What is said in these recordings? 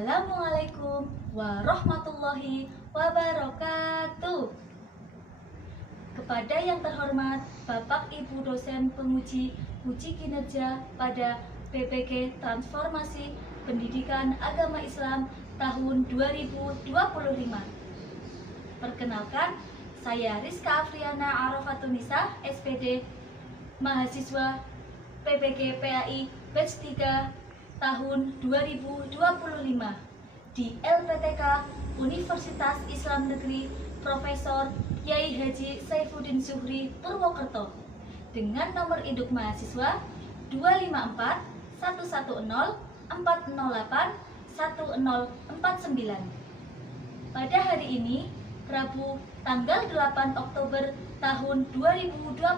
Assalamualaikum warahmatullahi wabarakatuh. Kepada yang terhormat Bapak Ibu dosen penguji uji kinerja pada PPG Transformasi Pendidikan Agama Islam tahun 2025. Perkenalkan, saya Rizka Afriana Arafatunisa, SPD, mahasiswa PPG PAI Batch 3 tahun 2025 di LPTK Universitas Islam Negeri Profesor Kyai Haji Saifuddin Zuhri Purwokerto dengan nomor induk mahasiswa 254 110 408 1049. Pada hari ini, Rabu tanggal 8 Oktober tahun 2025,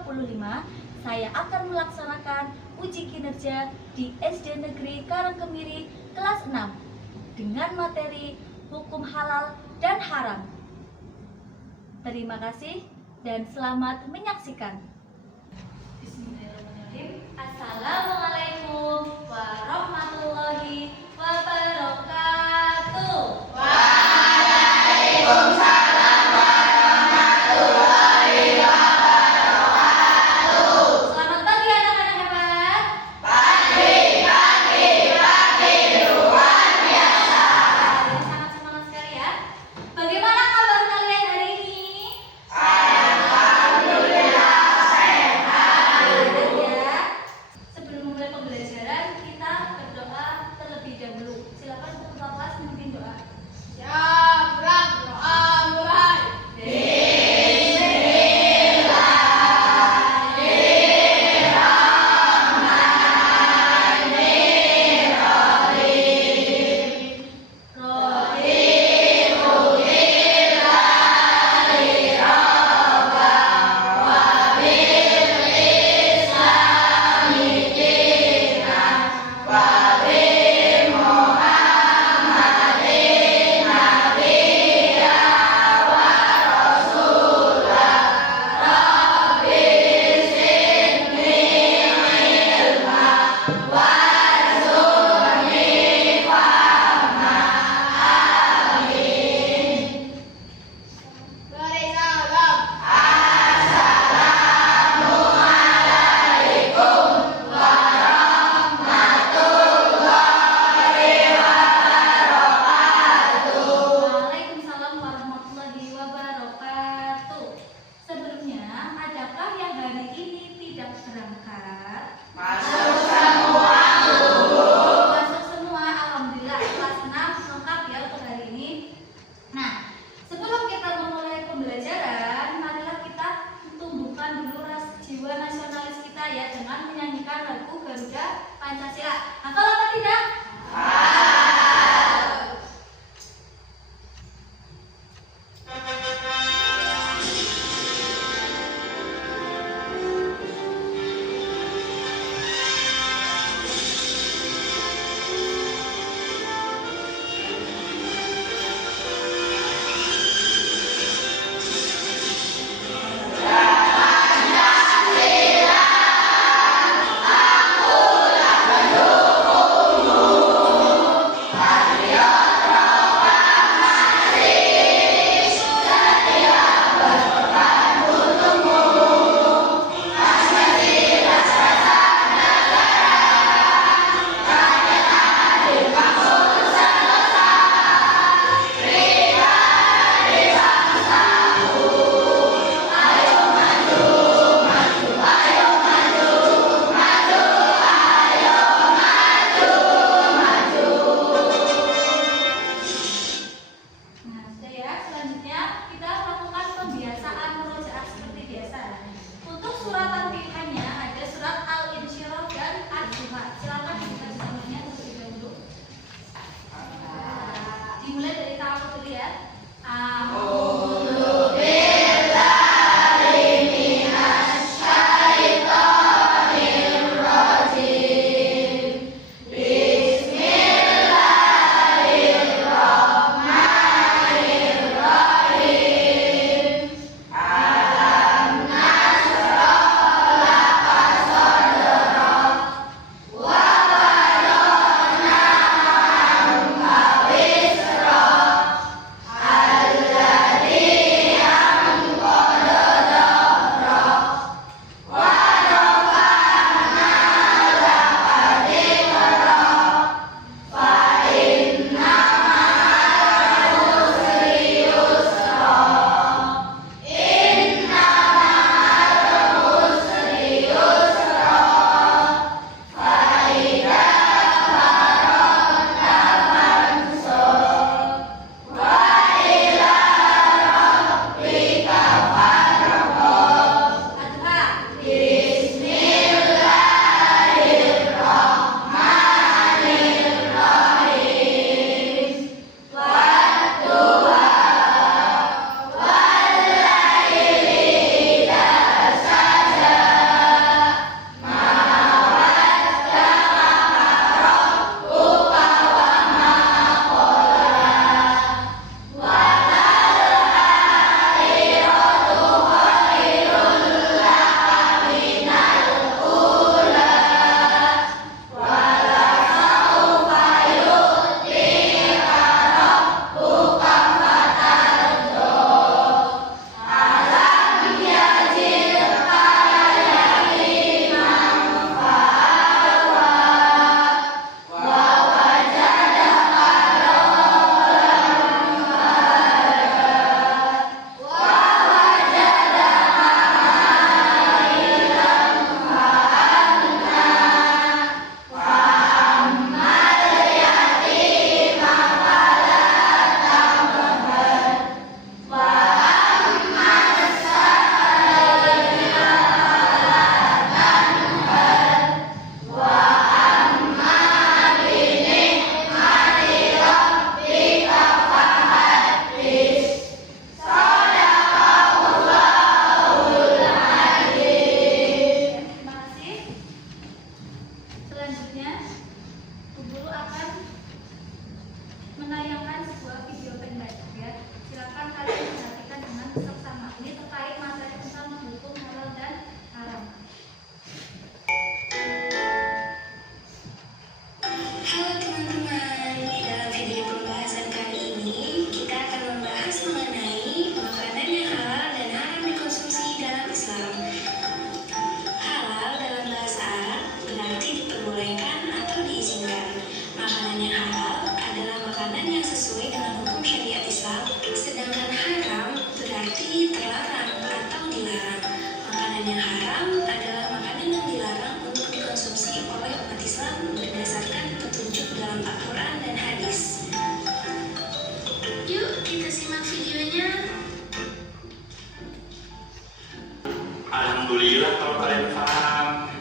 saya akan melaksanakan uji kinerja di SD Negeri Karangkemiri kelas 6 dengan materi hukum halal dan haram. Terima kasih dan selamat menyaksikan. Bismillahirrahmanirrahim. Assalamualaikum warahmatullahi wabarakatuh. Waalaikumsalam warahmatullahi wabarakatuh. Selamat pagi anak-anak hebat. Pagi luar biasa. Sangat semangat sekali ya. Bagaimana kabar kalian hari ini? Alhamdulillah sehat. Ya. Sebelum mulai pembelajaran, kita berdoa terlebih dahulu. Silakan ketua kelas memimpin doa. Ya, doa mulai. Waalaikumsalam warahmatullahi wabarakatuh. Sebelumnya, adakah yang hari ini tidak berangkat? Masuk semua. Masuk semua, alhamdulillah. Kelas 6 lengkap ya untuk hari ini. Nah, sebelum kita memulai pembelajaran, marilah kita tumbuhkan dulu jiwa nasionalis kita ya dengan menyanyikan lagu Garuda Pancasila. Hafal apa tidak? Aku lah pendukung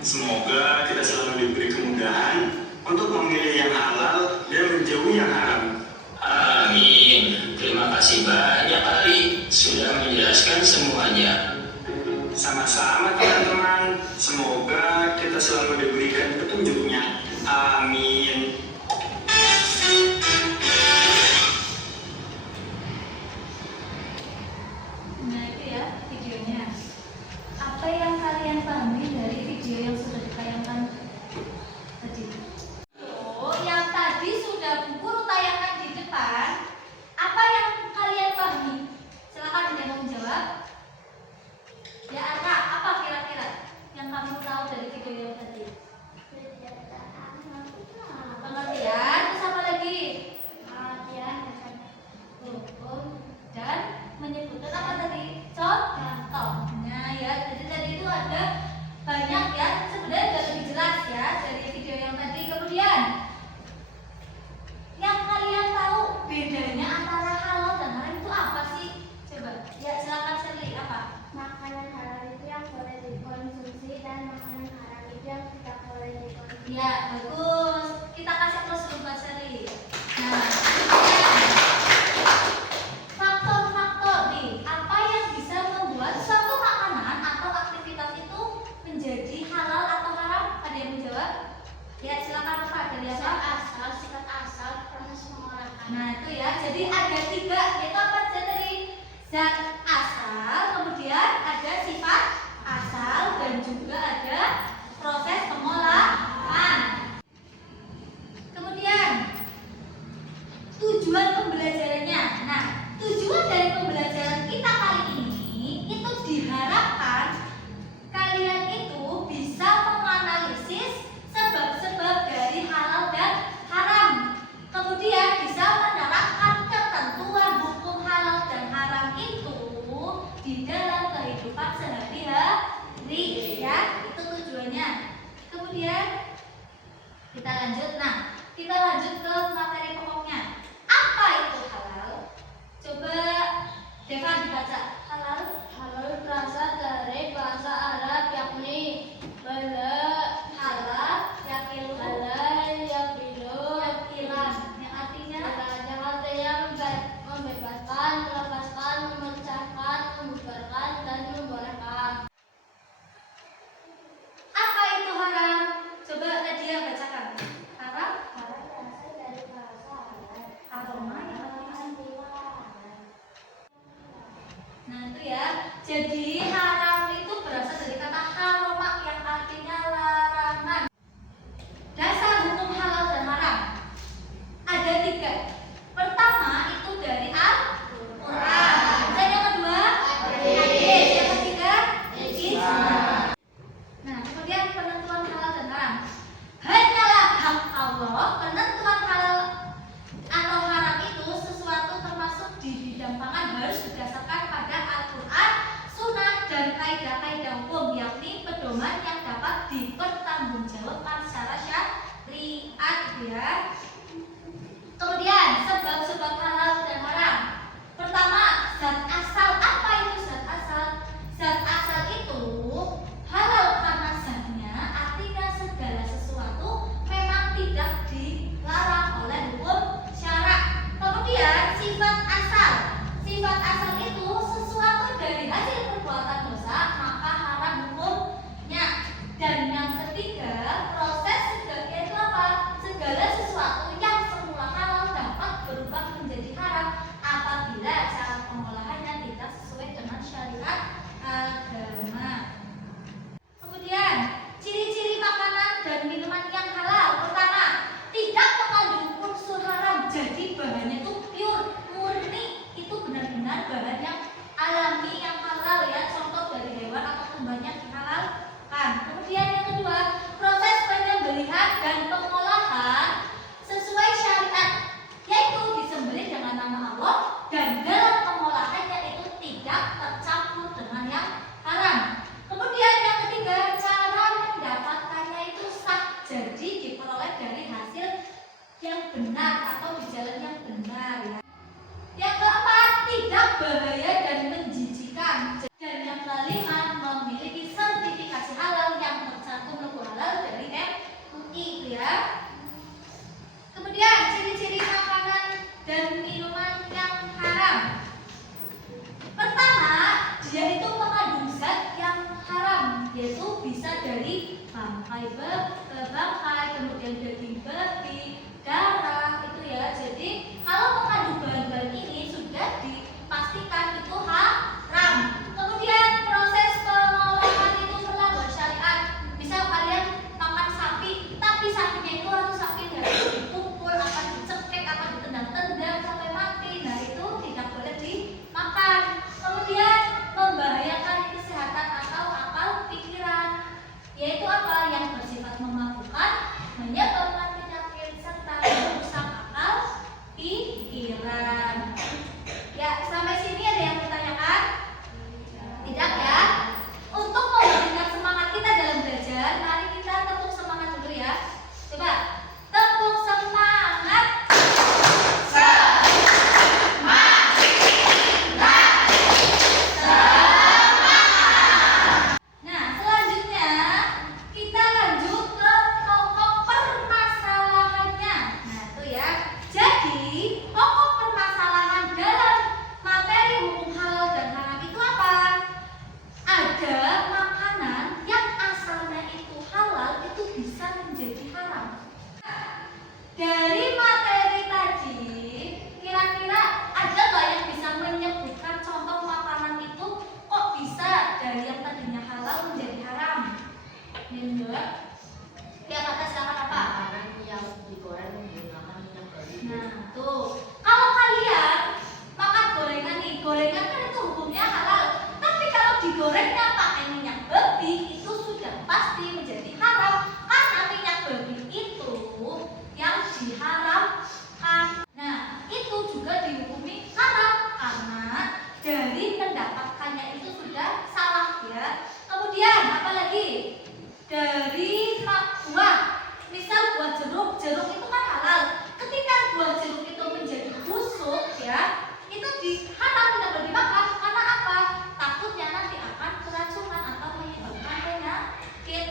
Semoga kita selalu diberi kemudahan untuk memilih yang halal dan menjauhi yang haram. Amin. Terima kasih banyak Ali sudah menjelaskan semuanya. Sama-sama teman-teman, semoga kita selalu diberikan petunjuknya. Amin. Nah itu ya videonya. Apa yang kalian pahami dari video yang sudah ditayangkan tadi? Oh, yang tadi sudah Bu Guru tayangkan di depan. Apa yang kalian pahami? Silakan ada yang menjawab. Ya Arka, apa kira-kira yang kamu tahu dari video yang tadi? Pengertian, terus apa lagi? Dan menyebutkan apa tadi? Contohnya ya. Jadi tadi itu ada banyak ya. Sebenarnya sudah lebih jelas ya dari video yang tadi. Kemudian yang kalian tahu bedanya antara halal dan haram itu apa sih? Coba. Ya silakan Sherly, apa? Makanan halal itu yang boleh dikonsumsi dan makanan haram itu yang tidak boleh dikonsumsi. Ya bagus. Kita kasih plus dulu buat Sherly. Nah, faktor-faktor nih, apa yang bisa membuat suatu makanan atau aktivitas itu menjadi halal atau haram? Ada yang menjawab? Ya silakan Pak. Dari apa? Sifat asal, proses pengolahan. Nah itu ya, jadi ada 3, yaitu apa aja tadi? Zat asal, kemudian ada sifat asal, dan juga ada proses pengolahan. Kemudian tujuan pembelajarannya. Nah, tujuan dari pembelajaran kita kali ini itu diharapkan kalian itu bisa menganalisis sebab-sebab dari halal dan haram. Kemudian bisa menerapkan ketentuan hukum halal dan haram itu di dalam kehidupan sehari-hari ya. Itu tujuannya. Kemudian kita lanjut. Nah, kita lanjut ke materi pokoknya. Apa itu halal? Coba Devan dibaca. Halal. Halal berasal dari bahasa Arab yakni Halal yakilu yakilan yang artinya membebaskan, melepaskan, memecahkan, membubarkan, dan membolehkan. apa itu haram? Coba Nadia bacakan. Haram Halal berasal dari bahasa Arab. aroma yang artinya. Dilarang. Nah itu ya. Jadi haram itu berasal dari kata haroma yang artinya larangan. Dasar hukum halal dan haram ada 3. Pertama itu dari Al-Quran. Dan yang kedua hadis. Yang ketiga ijma. Nah kemudian penentuan halal dan haram. Hanyalah hak Allah. Penentuan halal atau haram itu sesuatu termasuk di bidang pangan harus berdasarkan pada Al-Quran, Sunnah, dan dari bangkai, kemudian daging babi, darah itu ya. Jadi kalau mengandung bahan-bahan ini sudah dipastikan itu haram. Kemudian proses pengolahan itu melanggar syariat. Misal kalian makan sapi, tapi sapinya itu harus sapi harus dipukul, akan dicekek, akan ditendang-tendang sampai mati. Nah itu tidak boleh dimakan. Kemudian membahayakan kesehatan atau akal pikiran, yaitu apa? Yang bersifat memabukkan, menyebabkan penyakit serta merusak akal pikiran. Ya, sampai sini ada yang bertanyakan? Tidak ya? Untuk memberikan semangat kita dalam belajar, mari kita tepuk semangat dulu ya. Coba tepuk semangat. Nah, selanjutnya kita lanjut ke pokok permasalahannya. Nah, itu ya. Jadi, pokok permasalahan dalam materi hukum halal dan haram itu apa? Ada makanan yang asalnya itu halal itu bisa menjadi haram. Dari materi tadi, kira-kira ada nggak yang bisa menyebutkan contoh makanan itu kok bisa dari yang tadinya halal menjadi haram? Menurut ya kata silakan apa? Makanan yang digoreng menggunakan minyak kayu. Nah tuh, kalau kalian makan gorengan nih, gorengan kan itu hukumnya halal. Tapi kalau digorengnya pakai minyak babi itu sudah pasti menjadi haram karena minyak babi itu yang diharamkan. Nah itu juga dihukumi haram karena dari mendapatkannya itu sudah salah ya. Kemudian apa lagi? Dari buah, misal buah jeruk itu kan halal. Ketika buah jeruk itu menjadi busuk ya, itu diharam, tidak boleh dimakan. Karena apa? Takutnya nanti akan keracunan atau menyebabkan penyakit.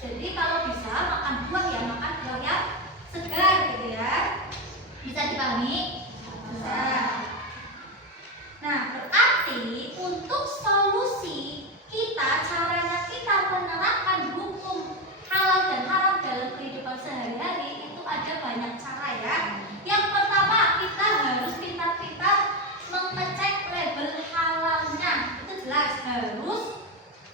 Jadi kalau bisa makan buah ya makan buah yang segar gitu ya. Bisa dipahami? Bisa. Nah, berarti untuk solusi caranya kita menerapkan hukum halal dan haram dalam kehidupan sehari-hari itu ada banyak cara ya. Yang pertama, kita harus pintar-pintar mengecek label halalnya. Itu jelas harus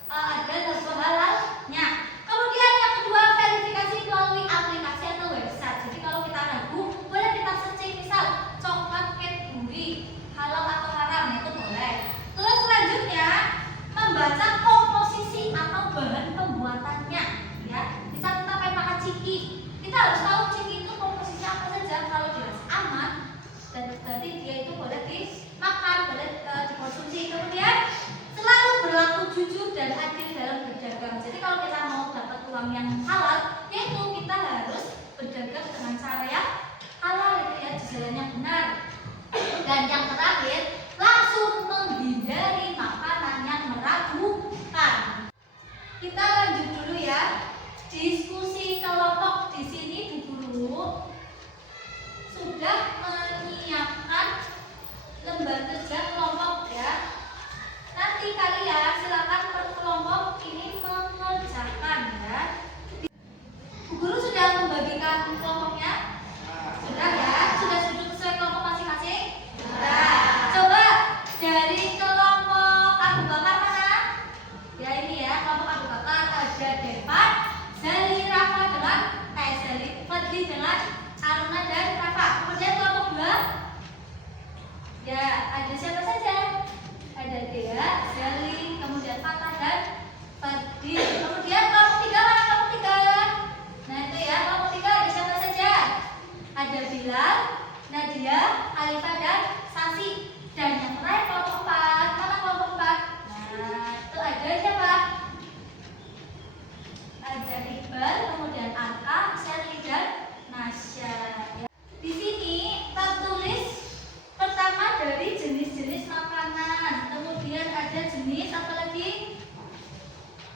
ada label halalnya. Kemudian yang kedua, verifikasi melalui aplikasi atau website. Jadi kalau kita ragu, boleh kita searching misal coklat Cadbury halal atau haram, itu boleh. Terus selanjutnya membaca komposisi atau bahan pembuatannya ya. Misal kita pengen makan ciki, kita harus tahu ciki itu komposisinya apa saja. Kalau dirasa aman dan berarti dia itu boleh dimakan, boleh dikonsumsi. Kemudian selalu berlaku jujur dan adil dalam berdagang. Jadi kalau kita mau dapat uang yang halal, yaitu kita harus berdagang dengan cara yang halal itu ya, di jalan yang benar. Dan yang terakhir, langsung menghindari makanan yang meragukan. Kita lanjut dulu ya. Diskusi kelompok di sini Bu Guru sudah menyiapkan lembar kerja kelompok ya. Nanti kalian silakan per kelompok ini mengerjakan ya. Bu Guru sudah membagikan kelompoknya? Sudah ya? Sudah duduk sesuai kelompok masing-masing? Nah, coba dari kelompok Abu Bakar mana? Ya ini ya, kelompok Abu Bakar ada Devan, Zali, Rafa dengan Zali, Fadli dengan Aruna dan Rafa. Kemudian kelompok 2 ya ada siapa saja? Ada Dea, Zali, kemudian Fatah dan Fadli. Kemudian kelompok 3 mana kelompok 3? Nah itu ya, kelompok 3 ada siapa saja? Ada Bilal, Nadia, Alifah dan Sasi. Dan yang terakhir kelompok 4. Mana kelompok 4? Nah, itu ada siapa? Ada Iqbal, kemudian Arka, Sherly dan Nasya. Ya. Di sini tertulis pertama dari jenis-jenis makanan. Kemudian ada jenis apa lagi?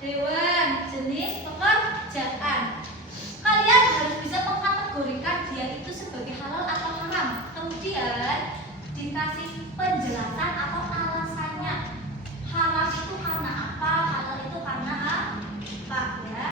Hewan, jenis pekerjaan. Kalian harus bisa mengkategorikan dia itu sebagai halal atau haram. Kemudian dikasih penjelasan atau alasannya. Haram itu karena apa, halal itu karena apa ya.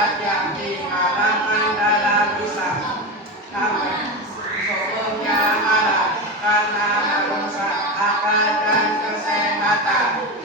adat yang diharamkan dalam Islam. Namun sesungguhnya halal karena merusak akal dan kesehatan.